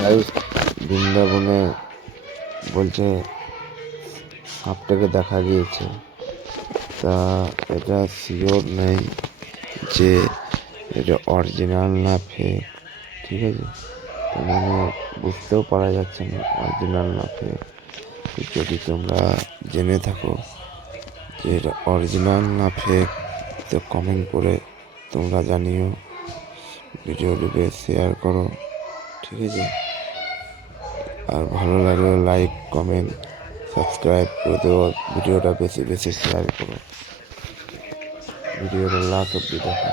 Guys, বৃন্দাবনে বলছে সাপটাকে দেখা গিয়েছে। তা এটা শিওর নেই যে এটা অরিজিনাল না ফেক। ঠিক আছে, তো মানে বুঝতেও পারা যাচ্ছে না অরিজিনাল না ফেক। তো যদি তোমরা জেনে থাকো যে এটা অরিজিনাল না ফেক, তো কমেন্ট করে তোমরা জানিও। ভিডিওটিকে শেয়ার করো, ঠিক আছে? আর ভালো লাগলে লাইক, কমেন্ট, সাবস্ক্রাইব করে দেওয়া। ভিডিওটা বেশি বেশি শেয়ার করো। ভিডিওটা লাস্ট অব্দি দেখো।